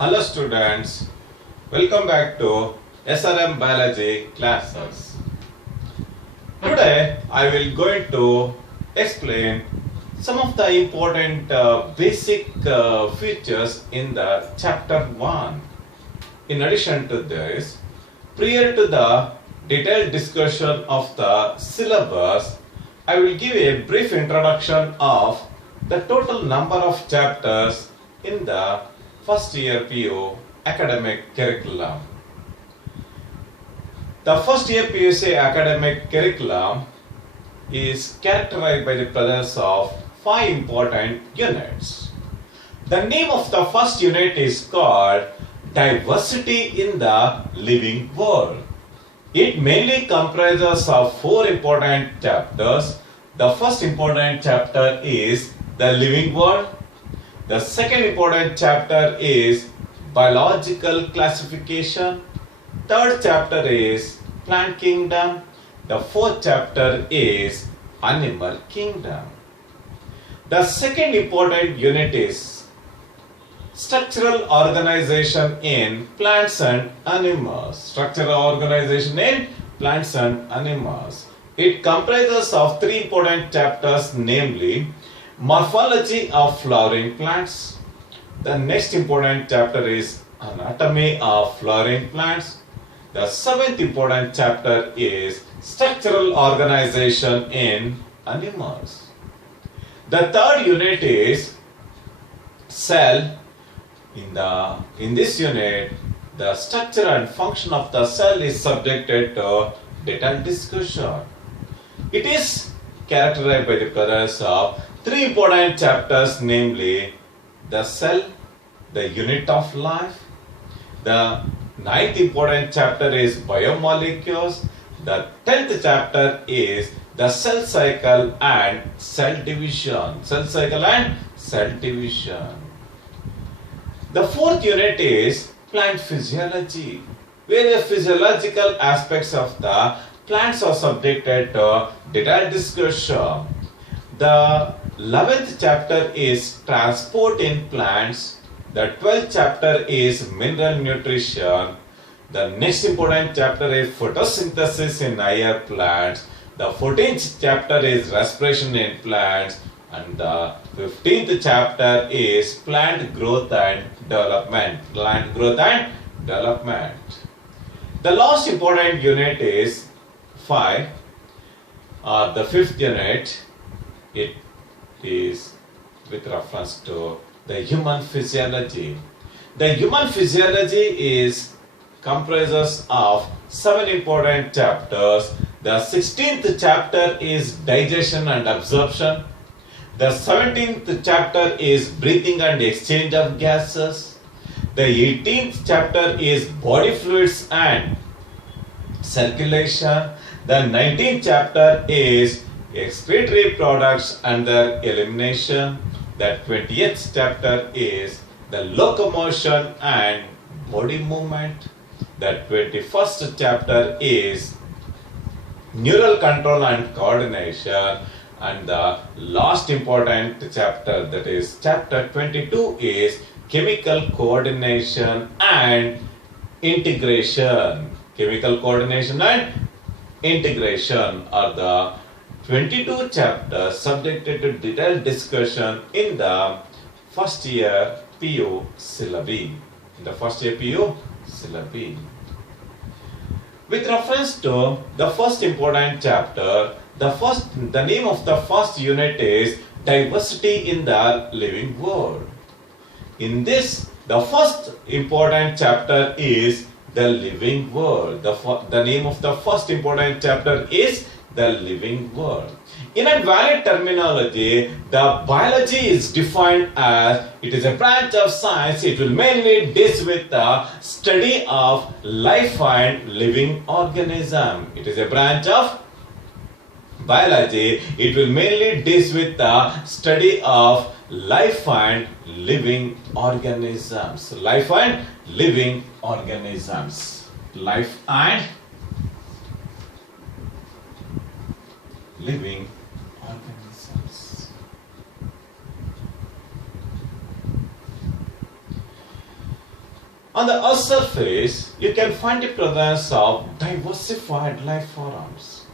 Hello students, welcome back to SRM Biology classes. Today I will going to explain some of the important basic features in the chapter 1. In addition to this, prior to the detailed discussion of the syllabus, I will give a brief introduction of the total number of chapters in the first year PU academic curriculum. The first year PUC academic curriculum is characterized by the presence of 5 important units. The name of the first unit is called Diversity in the Living World. It mainly comprises of 4 important chapters. The first important chapter is the living world. The second important chapter is biological classification. Third chapter is plant kingdom. The fourth chapter is animal kingdom. The second important unit is structural organization in plants and animals. Structural organization in plants and animals. It comprises of 3 important chapters, namely morphology of flowering plants. The next important chapter is anatomy of flowering plants. The 7th important chapter is structural organization in animals. The third unit is cell. In this unit, the structure and function of the cell is subjected to detailed discussion. It is characterized by the presence of 3 important chapters, namely the cell, the unit of life. The 9th important chapter is biomolecules. The 10th chapter is the cell cycle and cell division. Cell cycle and cell division. The 4th unit is plant physiology, where the physiological aspects of the plants are subjected to detailed discussion. The 11th chapter is transport in plants. The 12th chapter is mineral nutrition. The next important chapter is photosynthesis in higher plants. The 14th chapter is respiration in plants. And the 15th chapter is plant growth and development. Plant growth and development. The last important unit is 5. The 5th unit, it is with reference to the human physiology. The human physiology is comprises of 7 important chapters. The 16th chapter is digestion and absorption. The 17th chapter is breathing and exchange of gases. The 18th chapter is body fluids and circulation. The 19th chapter is excretory products and their elimination. The 20th chapter is the locomotion and body movement. The 21st chapter is neural control and coordination. And the last important chapter, that is chapter 22, is chemical coordination and integration. Chemical coordination and integration are the 22 chapters subjected to detailed discussion in the first year PU syllabi. With reference to the first important chapter, the name of the first unit is Diversity in the Living World. In this, the first important chapter is the living world. The name of the first important chapter is the living world. In a valid terminology, the biology is defined as it is a branch of science. It will mainly deal with the study of life and living organism. It is a branch of biology. It will mainly deal with the study of life and living organisms. Life and living organisms. Life and living organisms. On the Earth's surface, you can find the presence of diversified life forms.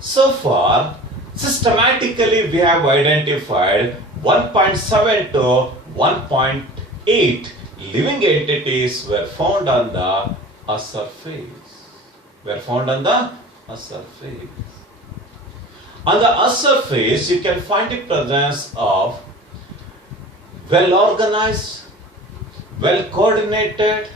So far, systematically we have identified 1.7 to 1.8 living entities were found on the Earth's surface. On the Earth's surface, you can find the presence of well-organized, well-coordinated,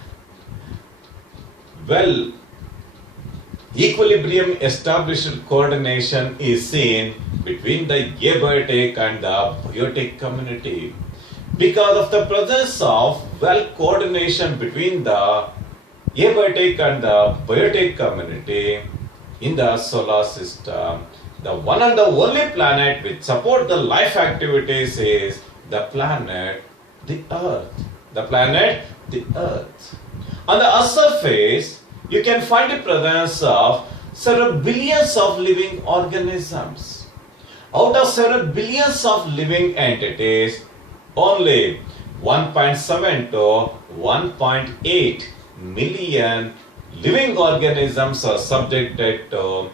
equilibrium established coordination is seen between the abiotic and the biotic community. Because of the presence of well-coordination between the abiotic and the biotic community in the solar system, the one and the only planet which support the life activities is the planet, the Earth. The planet, the Earth. On the Earth's surface, you can find the presence of several billions of living organisms. Out of several billions of living entities, only 1.7 to 1.8 million living organisms are subjected to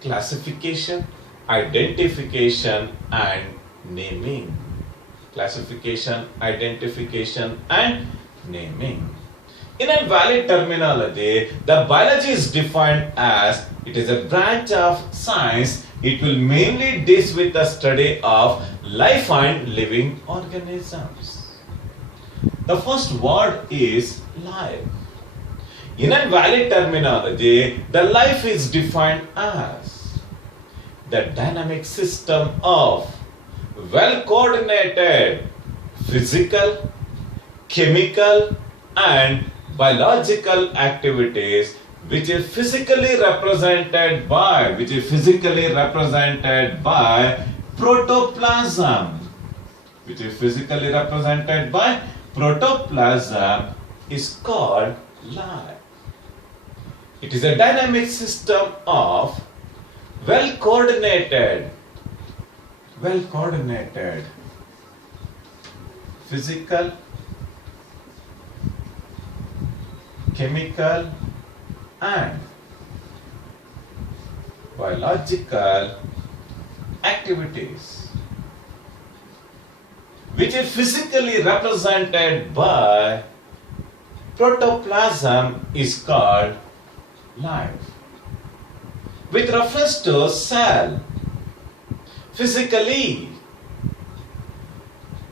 classification, identification and naming. Classification, identification and naming. In a valid terminology, the biology is defined as it is a branch of science. It will mainly deal with the study of life and living organisms. The first word is life. In a valid terminology, the life is defined as the dynamic system of well-coordinated physical, chemical and biological activities which is physically represented by protoplasm. Is called life. It is a dynamic system of well-coordinated physical, chemical and biological activities which is physically represented by protoplasm is called life. With reference to cell, physically,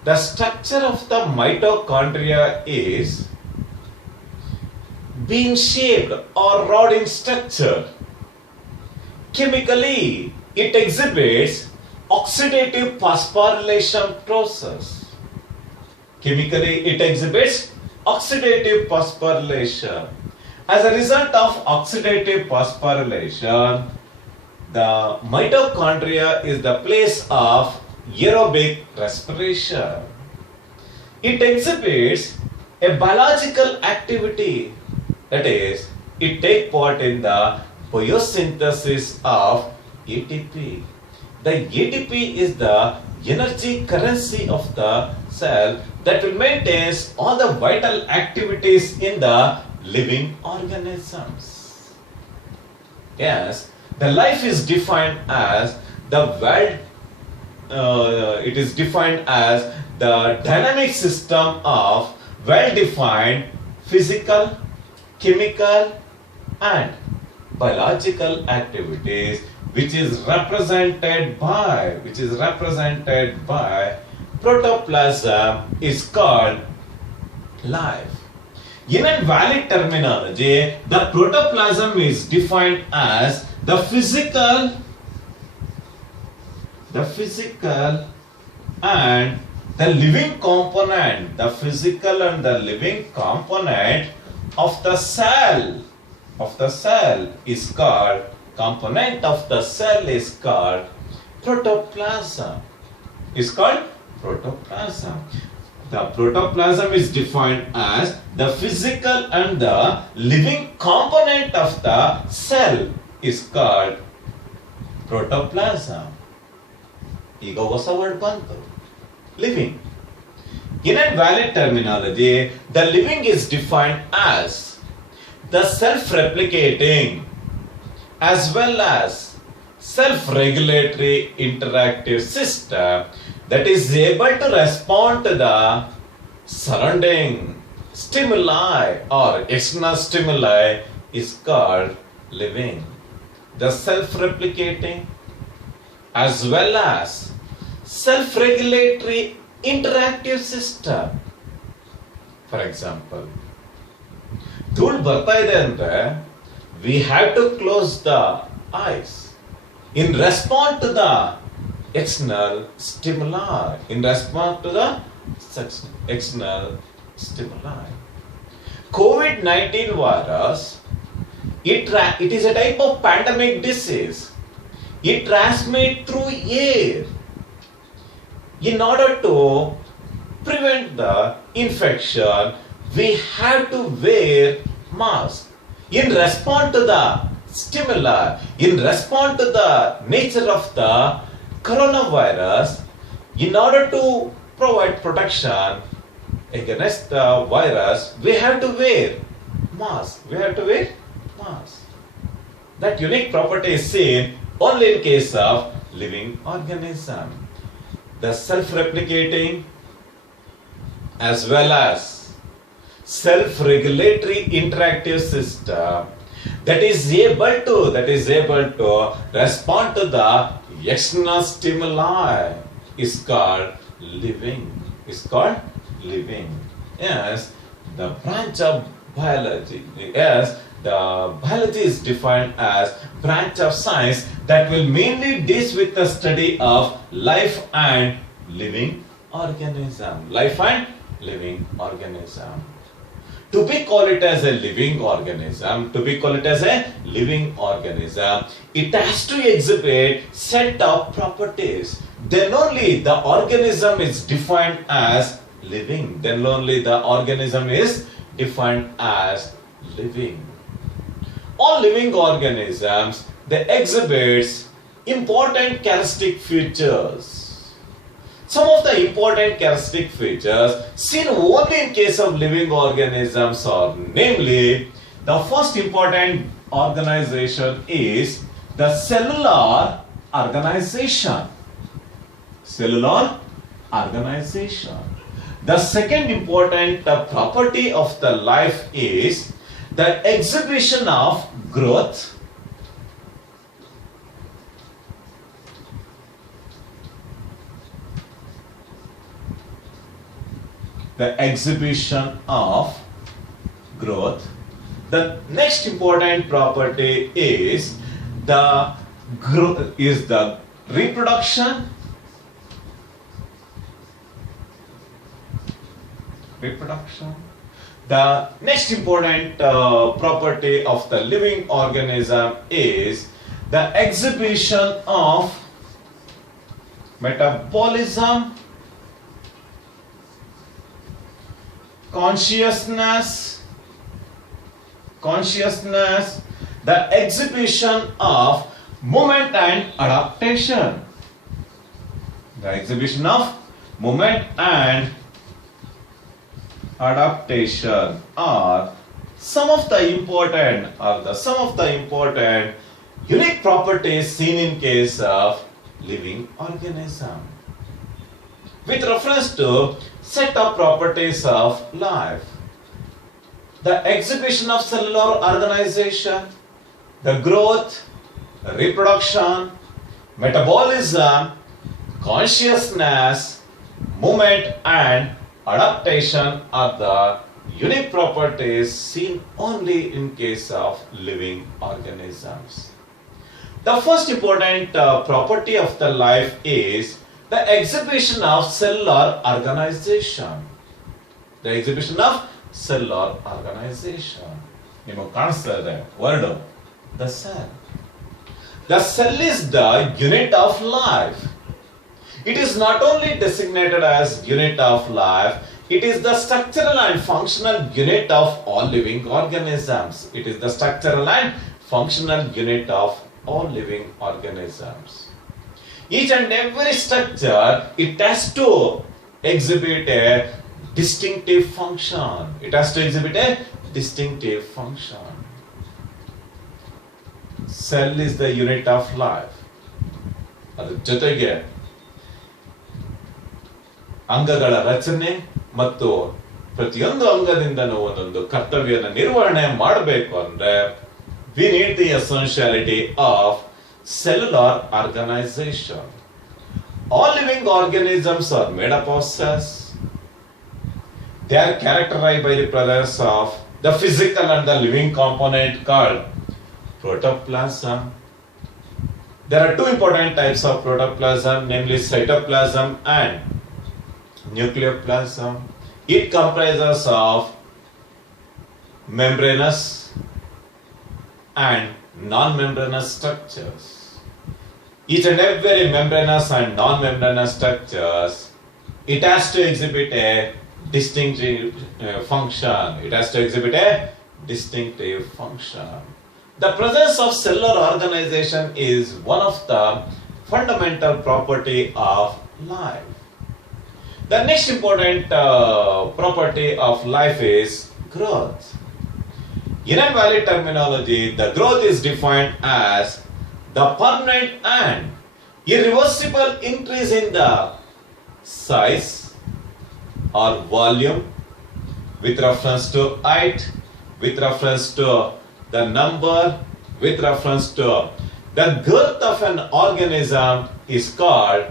the structure of the mitochondria is bean shaped or rod in structure. Chemically, it exhibits oxidative phosphorylation process. As a result of oxidative phosphorylation, the mitochondria is the place of aerobic respiration. It exhibits a biological activity, that is, it takes part in the biosynthesis of ATP. The ATP is the energy currency of the cell that will maintain all the vital activities in the living organisms. Yes, the life is defined as the dynamic system of well-defined physical, chemical and biological activities which is represented by protoplasm is called life. In a valid terminology, the protoplasm is defined as the physical and the living component, of the cell is called protoplasm. The protoplasm is defined as the physical and the living component of the cell is called protoplasm. ಈಗ ಹೊಸ word ಬಂತು, living. In a valid terminology, the living is defined as the self-replicating as well as self-regulatory interactive system that is able to respond to the surrounding stimuli or external stimuli is called living. The self-replicating as well as self-regulatory interactive system. For example, ಧೂಳು ಬರ್ತಾ ಇದೆ ಅಂದ್ರೆ we have to close the eyes in response to the external stimuli, in response to the external stimuli. COVID-19 virus, it is a type of pandemic disease. It transmits through air. In order to prevent the infection, we have to wear mask. In response to the stimuli, in response to the nature of the coronavirus, in order to provide protection against the virus, we have to wear mask. We have to wear mask. That unique property is seen only in case of living organism. The self-replicating as well as self-regulatory interactive system that is able to respond to the external stimuli is called living. Yes, the branch of biology. Yes, the biology is defined as branch of science that will mainly deal with the study of life and living organism. Life and living organism. To be called it as a living organism, it has to exhibit set of properties. Then only the organism is defined as living. All living organisms, they exhibit important characteristic features. Some of the important characteristic features seen only in case of living organisms are, namely, the first important organization is the cellular organization. The second important property of the life is the exhibition of growth. The exhibition of growth. The next important property is the reproduction. The next important property of the living organism is the exhibition of metabolism, consciousness, the exhibition of movement and adaptation. The exhibition of movement and adaptation are some of the important unique properties seen in case of living organism. With reference to set of properties of life, the exhibition of cellular organization, the growth, reproduction, metabolism, consciousness, movement and adaptation are the unique properties seen only in case of living organisms. The first important property of the life is the exhibition of cellular organization. ನಿಮಗೆ ಕಾಣಿಸ್ತಾ ಇದೆ word the cell. The cell is the unit of life. It is not only designated as unit of life, it is the structural and functional unit of all living organisms. Each and every structure, it has to exhibit a distinctive function. It has to exhibit a distinctive function. Cell is the unit of life. ಅದರ ಜೊತೆಗೆ ಅಂಗಗಳ ರಚನೆ ಮತ್ತು ಪ್ರತಿಯೊಂದು ಅಂಗದಿಂದನೂ ಒಂದೊಂದು ಕರ್ತವ್ಯನ ನಿರ್ವಹಣೆ ಮಾಡಬೇಕು ಅಂದ್ರೆ we need the essentiality of cellular organization. All living organisms are made up of cells. They are characterized by the presence of the physical and the living component called protoplasm. There are two important types of protoplasm, namely cytoplasm and nucleoplasm. It comprises of membranous and non-membranous structures. Each and every membranous and non-membranous structures, it has to exhibit a distinctive function. It has to exhibit a distinctive function. The presence of cellular organization is one of the fundamental property of life. The next important property of life is growth. In invalid terminology, the growth is defined as the permanent and irreversible increase in the size or volume with reference to height, with reference to the number, with reference to the girth of an organism is called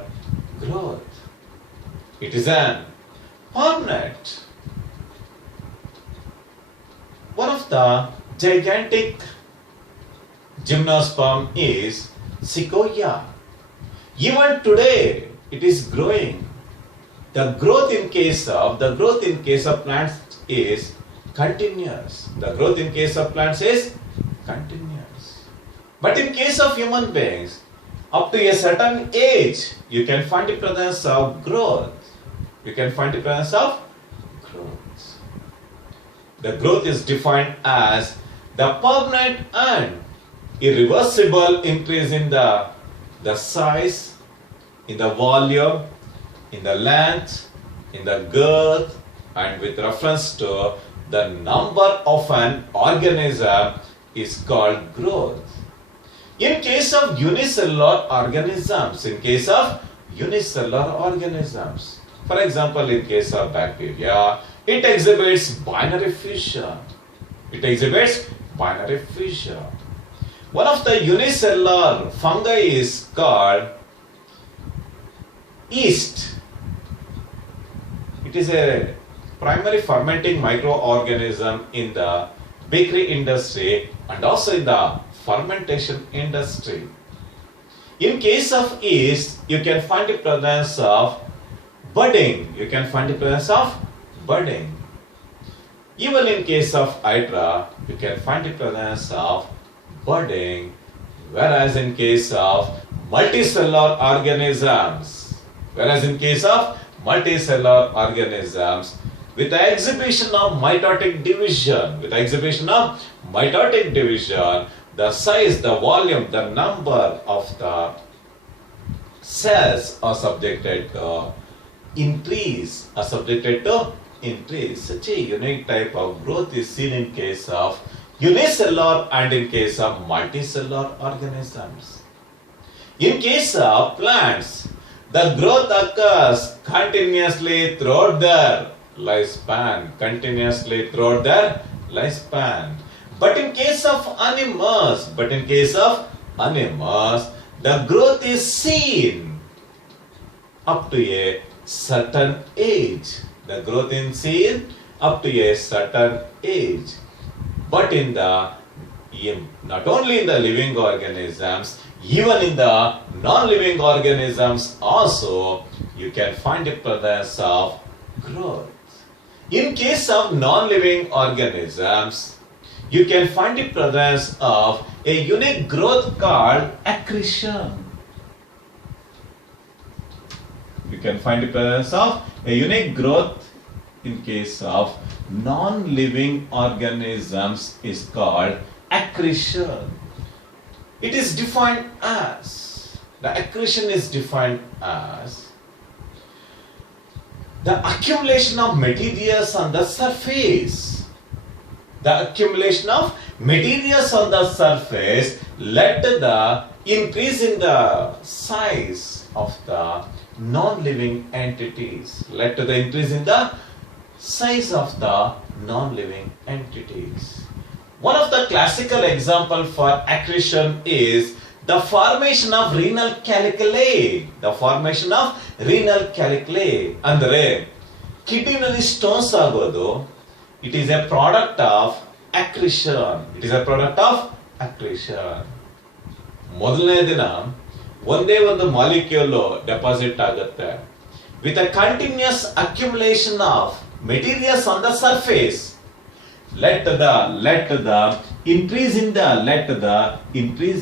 growth. It is an permanent. One of the gigantic gymnosperm is sequoia. Even today, it is growing. The growth in case of plants is continuous. The growth in case of plants is continuous. But in case of human beings, up to a certain age, you can find the presence of growth. You can find the presence of growth. The growth is defined as the permanent and irreversible increase in the size, in the volume, in the length, in the girth, and with reference to the number of an organism is called growth. In case of unicellular organisms, for example, in case of bacteria, it exhibits binary fission. One of the unicellular fungi is called yeast. It is a primary fermenting microorganism in the bakery industry and also in the fermentation industry. In case of yeast, you can find the presence of budding. Even in case of hydra, you can find the presence of budding. Whereas in case of multicellular organisms, with the exhibition of mitotic division, the size, the volume, the number of the cells are subjected to increase. Such a unique type of growth is seen in case of unicellular and in case of multicellular organisms. In case of plants, the growth occurs continuously throughout their lifespan. But in case of animals, the growth is seen up to a certain age. But not only in the living organisms, even in the non-living organisms also, you can find the presence of growth. In case of non-living organisms, you can find the presence of a unique growth called accretion. You can find the presence of a unique growth in case of non-living organisms is called accretion. The accretion is defined as the accumulation of materials on the surface. The accumulation of materials on the surface led to the increase in the size of the non-living entities. Led to the increase in the size of the non-living entities. One of the classical examples for accretion is the formation of renal caliculae. The formation of renal caliculae. Andre, kidney stones agodu, it is a product of accretion. It is a product of accretion. ಮೊದಲನೇ ದಿನ ಒಂದೇ ಒಂದು molecule deposit ಆಗುತ್ತೆ with a continuous accumulation of materials on the surface led to the increase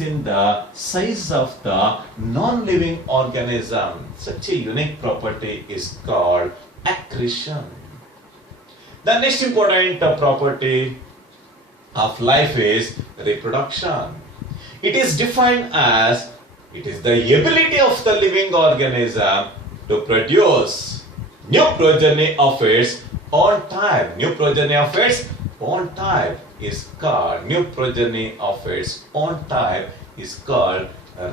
in the size of the non-living organism. Such a unique property is called accretion. The next important property of life is reproduction. It is defined as it is the ability of the living organism to produce new progeny of its own type. New progeny of its own type is called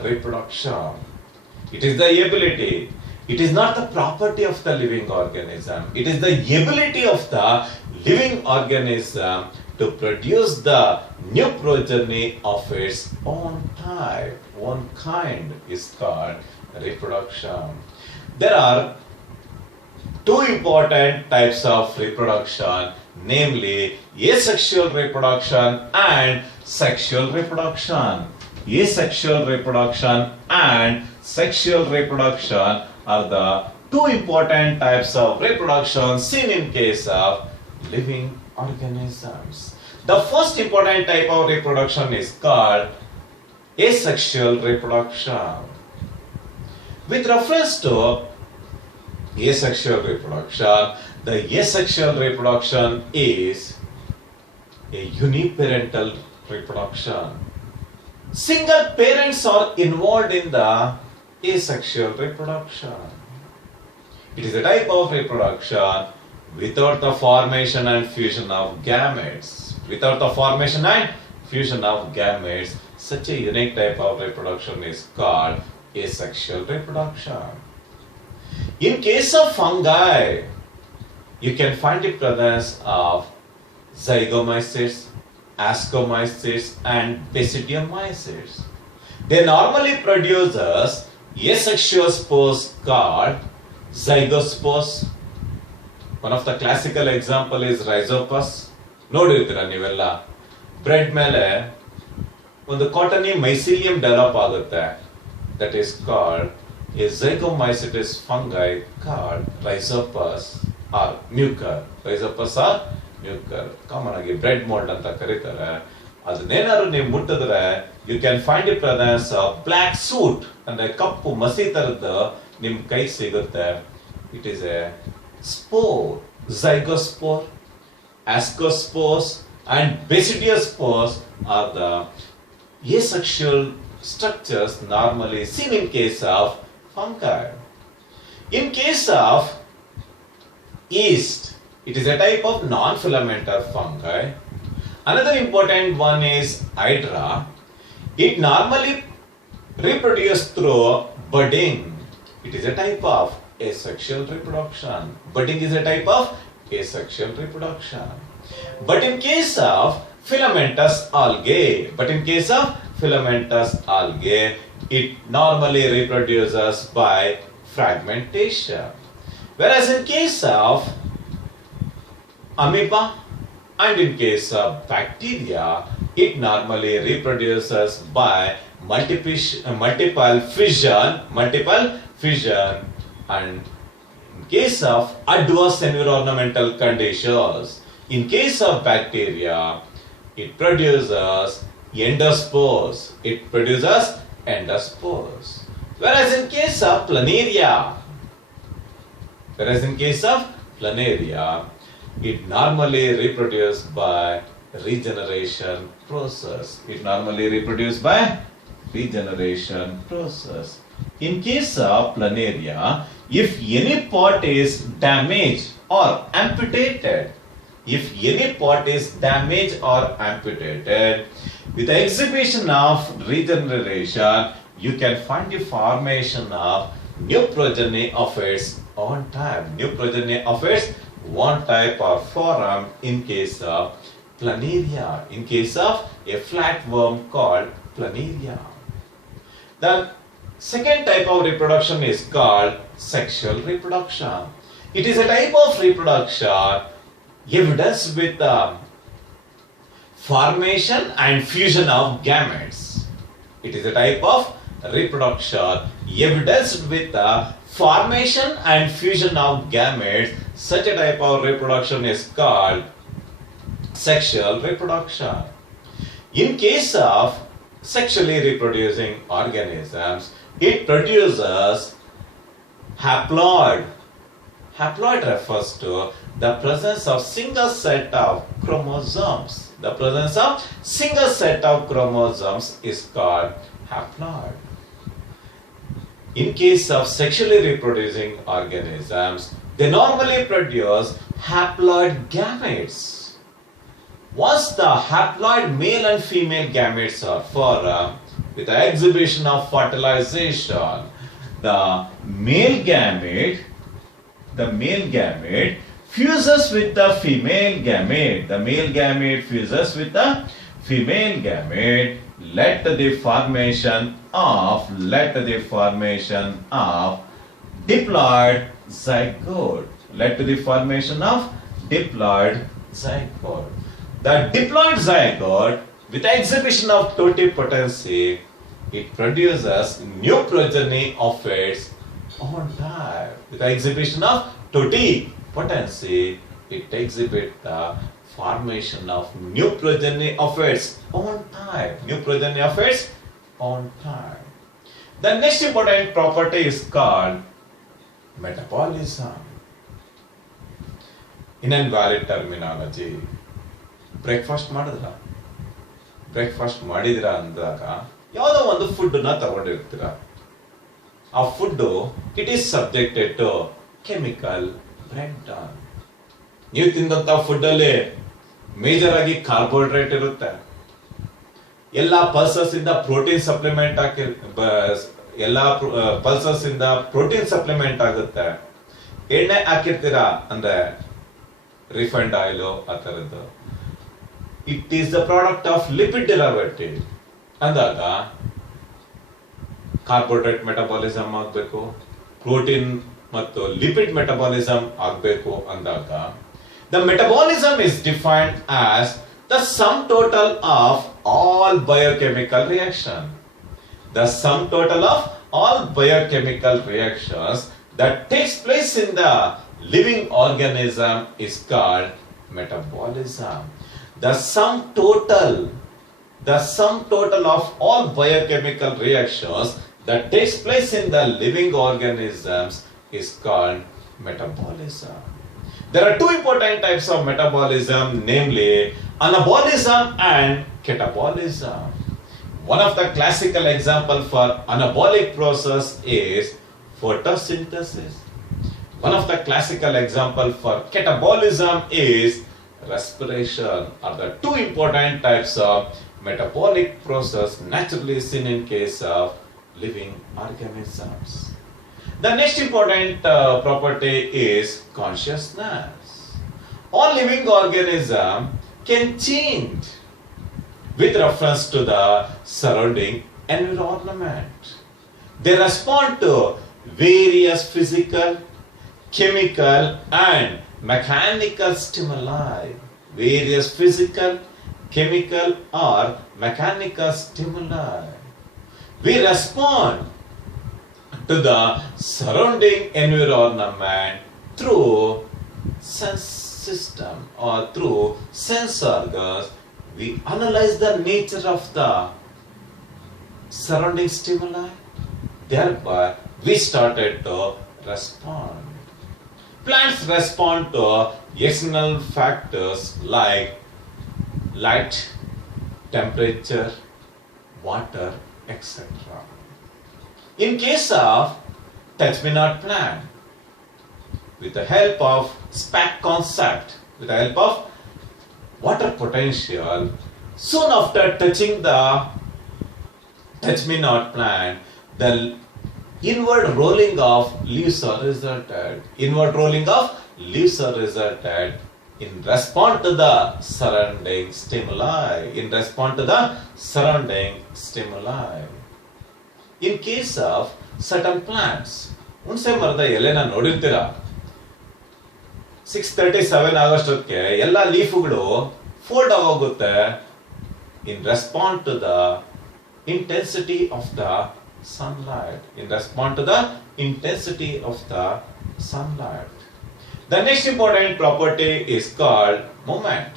reproduction. It is the ability. It is not the property of the living organism. It is the ability of the living organism to produce the new progeny of its own type, own kind is called reproduction. There are two important types of reproduction, namely asexual reproduction and sexual reproduction. Asexual reproduction and sexual reproduction are the two important types of reproduction seen in case of living organisms. The first important type of reproduction is called asexual reproduction. With reference to asexual reproduction, the asexual reproduction is a uniparental reproduction. Single parents are involved in the asexual reproduction. It is a type of reproduction without the formation and fusion of gametes. Without the formation and fusion of gametes, such a unique type of reproduction is called asexual reproduction. In case of fungi, you can find the presence of zygomycetes, ascomycetes and basidiomycetes. They normally produce asexual spores called zygospores. One of the classical example is rhizopus. ನೋಡಿರ್ತೀರಾ ನೀವೆಲ್ಲ bread ಮೇಲೆ ಒಂದು ಕಾಟನಿ mycelium develop ಆಗುತ್ತೆ. That is called a zygomycetes fungi called rhizopus or mucor. Rhizopus or mucor. Common ಆಗಿ bread mould ಅಂತ ಕರೀತಾರೆ. ಅದನ್ನೇನಾದ್ರು ನೀವು ಮುಟ್ಟಿದ್ರೆ you can find the presence of black soot ಅಂದ್ರೆ ಕಪ್ಪು ಮಸಿ ತರದ್ದು ನಿಮ್ ಕೈ ಸಿಗುತ್ತೆ. It is a spore, zygospore, ascospores and basidiospores are the asexual structures normally seen in case of fungi. In case of yeast, it is a type of non-filamentar fungi. Another important one is hydra. It normally reproduces through budding. It is a type of asexual reproduction. Budding is a type of asexual reproduction. But in case of filamentous algae, it normally reproduces by fragmentation. Whereas in case of amoeba and in case of bacteria, it normally reproduces by multiple fission, and in case of adverse environmental conditions, in case of bacteria, it produces endospores. Whereas in case of planaria, it normally reproduces by regeneration process. In case of planaria, if any part is damaged or amputated, if any part is damaged or amputated, with the exhibition of regeneration, you can find the formation of new progeny of its own type. New progeny of its one type or form in case of planaria, in case of a flatworm called planaria. The second type of reproduction is called sexual reproduction. It is a type of reproduction evidenced with the formation and fusion of gametes. It is a type of reproduction evidenced with the formation and fusion of gametes. Such a type of reproduction is called sexual reproduction. In case of sexually reproducing organisms, it produces haploid. Haploid refers to the presence of single set of chromosomes. The presence of single set of chromosomes is called haploid. In case of sexually reproducing organisms, they normally produce haploid gametes. Once the haploid male and female gametes are formed, with the exhibition of fertilization, the male gamete fuses with the female gamete. The male gamete fuses with the female gamete, led to the formation of diploid zygote. Led to the formation of diploid zygote. The diploid zygote, with the exhibition of totipotency, it produces new progeny of its own type. With the exhibition of totipotency, it exhibits the formation of new progeny of its own type. New progeny of its own type. The next important property is called metabolism. In invalid terminology, breakfast ಮಾಡಿದ್ರ ಅಂದಾಗ ಯಾವುದೋ ಒಂದು food ನ ತಗೊಂಡಿರ್ತೀರ. ಆ food it is subjected to chemical breakdown. ನೀವು ತಿಂದಂತ food ಅಲ್ಲಿ ಮೇಜರ್ ಆಗಿ ಕಾರ್ಬೋಹೈಡ್ರೇಟ್ ಇರುತ್ತೆ. ಎಲ್ಲಾ ಪಲ್ಸಸ್ ಇಂದ ಪ್ರೋಟೀನ್ ಸಪ್ಲಿಮೆಂಟ್ ಆಗುತ್ತೆ. ಎಣ್ಣೆ ಹಾಕಿರ್ತೀರಾ ಅಂದ್ರೆ ರಿಫೈಂಡ್ ಆಯಿಲ್ ಆ ತರದ್ದು. It is the product of lipid derivative. ಅಂದಾಗ ಕಾರ್ಬೋಹೈಡ್ರೇಟ್ ಮೆಟಬಾಲಿಸಮ್ ಆಗಬೇಕು, ಪ್ರೋಟೀನ್ ಮತ್ತು ಲಿಪಿಡ್ ಮೆಟಬಾಲಿಸಮ್ ಆಗಬೇಕು ಅಂದಾಗ the metabolism is defined as the sum total of all biochemical reaction. The sum total of all biochemical reactions that takes place in the living organism is called metabolism. The sum total of all biochemical reactions that takes place in the living organisms is called metabolism. There are two important types of metabolism, namely anabolism and catabolism. One of the classical example for anabolic process is photosynthesis. One of the classical example for catabolism is respiration. Are the two important types of metabolic process naturally seen in case of living organisms. The next important property is consciousness. All living organisms can change with reference to the surrounding environment. They respond to various physical, chemical and mechanical stimuli. Various physical, chemical or mechanical stimuli. We respond to the surrounding environment through sense system or through sense organs. We analyze the nature of the surrounding stimuli. Thereby, we started to respond. Plants respond to external factors like light, temperature, water, etc. In case of touch-me-not plant, with the help of SPAC concept, with the help of water potential, soon after touching the touch-me-not plant, the inward rolling of leaves are resulted. Inward rolling of leaves are resulted in response to the surrounding stimuli. In response to the surrounding stimuli. In case of certain plants, ಹುಣಸೆ ಮರದ ಎಲೆನ ನೋಡಿರ್ತೀರಾ, 6:37 ಆಗೋಷ್ಟಕ್ಕೆ ಎಲ್ಲ ಲೀಫುಗಳು fold ಆಗೋಗುತ್ತೆ in response to the intensity of the sunlight. In response to the intensity of the sunlight. The next important property is called movement.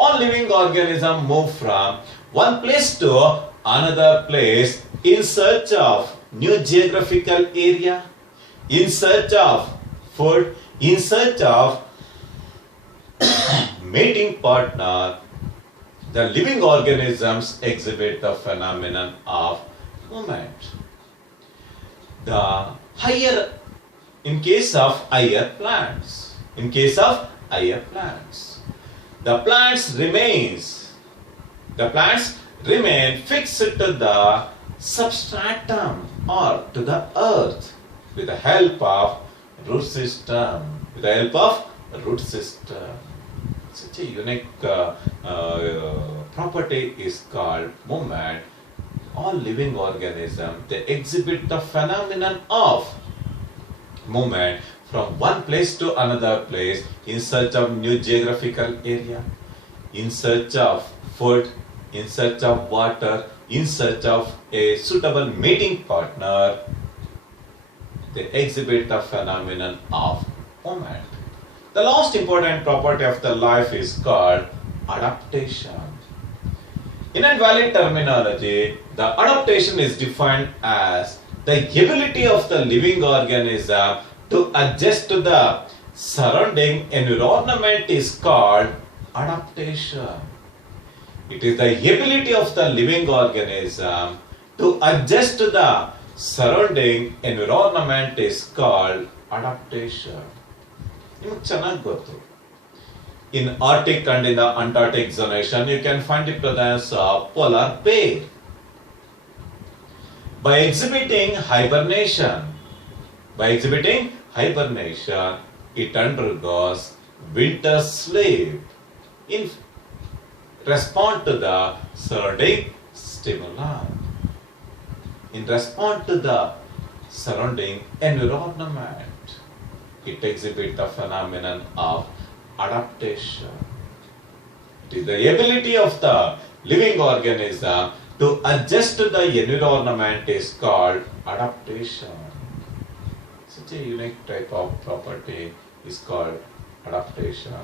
All living organisms move from one place to another place in search of new geographical area, in search of food, in search of mating partner. The living organisms exhibit the phenomenon of movement. The higher, in case of higher plants, the plants remain fixed to the substratum or to the earth with the help of root system. Such a unique property is called movement. All living organisms, they exhibit the phenomenon of movement from one place to another place in search of new geographical area, in search of food, in search of water, in search of a suitable mating partner. They exhibit the phenomenon of movement. The last important property of the life is called adaptation. In invalid terminology, the adaptation is defined as the ability of the living organism to adjust to the surrounding environment is called adaptation. It is the ability of the living organism to adjust to the surrounding environment is called adaptation. ನಿಮಗೆ ಚೆನ್ನಾಗಿ ಗೊತ್ತು. In Arctic and in the Antarctic zonation, you can find the presence of polar bear. By exhibiting hibernation, it undergoes winter sleep in response to the surrounding stimuli. In response to the surrounding environment, it exhibits the phenomenon of adaptation. It is the ability of the living organism to adjust to the environment is called adaptation. Such a unique type of property is called adaptation.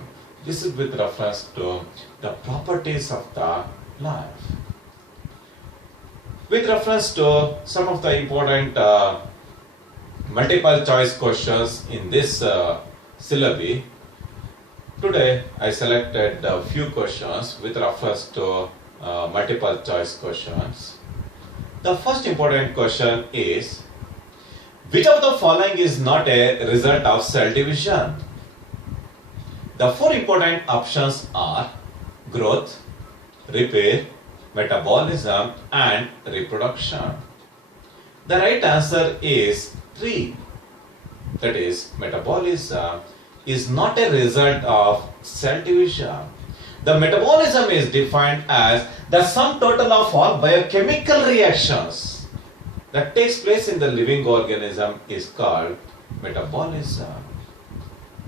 This is with reference to the properties of the life. With reference to some of the important multiple choice questions in this syllabi, today I selected a few questions with reference to multiple choice questions. The first important question is, which of the following is not a result of cell division? The four important options are growth, repair, metabolism and reproduction. The right answer is 3. That is, metabolism is not a result of cell division. The metabolism is defined as the sum total of all biochemical reactions that takes place in the living organism is called metabolism.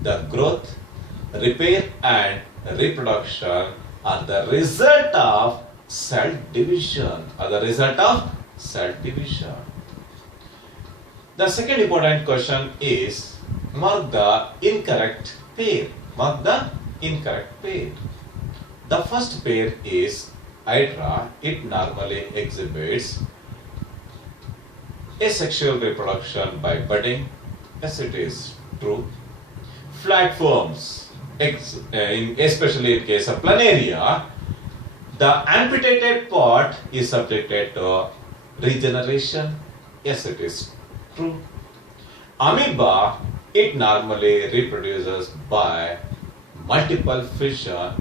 The growth, repair and reproduction are the result of cell division. The second important question is, mark the incorrect pair. The first pair is Hydra. It normally exhibits asexual reproduction by budding. Yes, it is true. Flatworms, especially in case of planaria, the amputated part is subjected to regeneration. Yes, it is true. Amoeba it normally reproduces by multiple fission.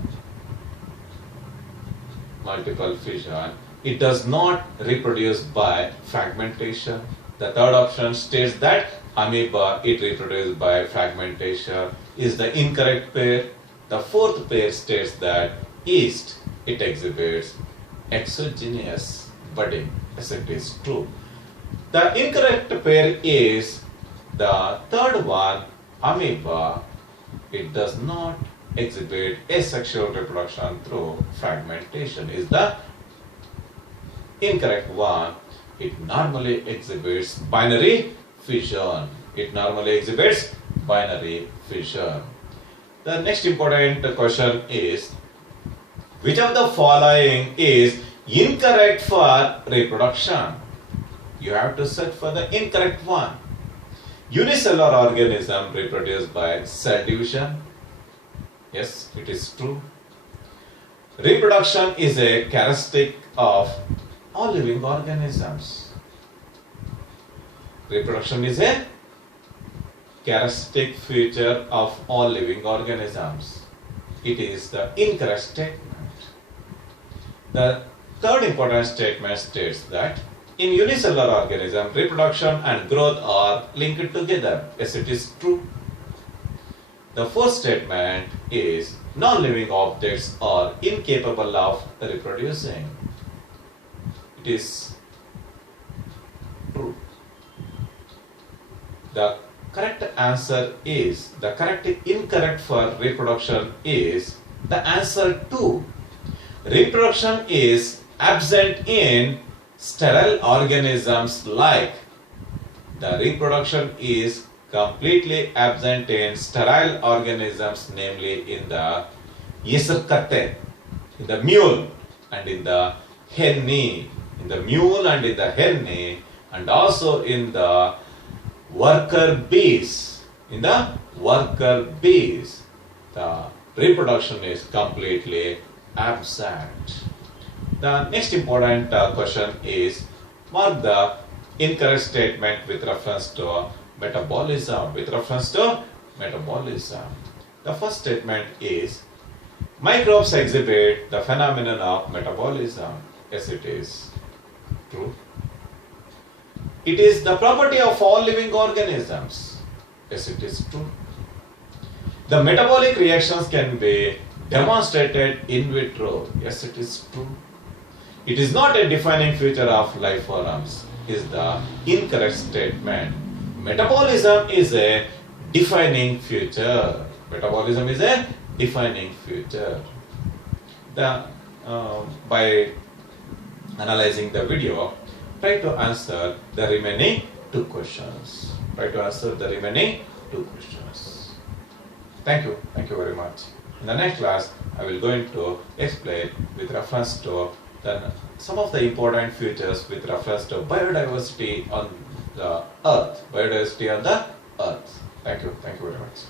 It does not reproduce by fragmentation. The third option states that amoeba, it reproduces by fragmentation, is the incorrect pair. The fourth pair states that yeast, it exhibits exogenous budding. Yes, it is true. The incorrect pair is the third one, amoeba, it does not exhibit asexual reproduction through fragmentation, is the incorrect one. It normally exhibits binary fission. The next important question is, which of the following is incorrect for reproduction? You have to search for the incorrect one. Unicellular organism reproduce by cell division. Yes, it is true. Reproduction is a characteristic of all living organisms. Reproduction is a characteristic feature of all living organisms. It is the incorrect statement. The third important statement states that in unicellular organism, reproduction and growth are linked together. Yes, it is true. The fourth statement is non-living objects are incapable of reproducing. It is true. The correct answer is, the incorrect for reproduction is the answer 2. Reproduction is absent in sterile organisms like. The reproduction is completely absent in sterile organisms, namely in the yisrkate, in the mule and in the henne, and also in the worker bees. The reproduction is completely absent. The next important question is, mark the incorrect statement with reference to metabolism. The first statement is, microbes exhibit the phenomenon of metabolism. Yes, it is true. It is the property of all living organisms. Yes, it is true. The metabolic reactions can be demonstrated in vitro. Yes, it is true. It is not a defining feature of life forms, is the incorrect statement. Metabolism is a defining feature. By analyzing the video, try to answer the remaining two questions. Thank you very much. In the next class, I will going to explain with reference to some of the important features with reference to biodiversity on the earth. Thank you very much.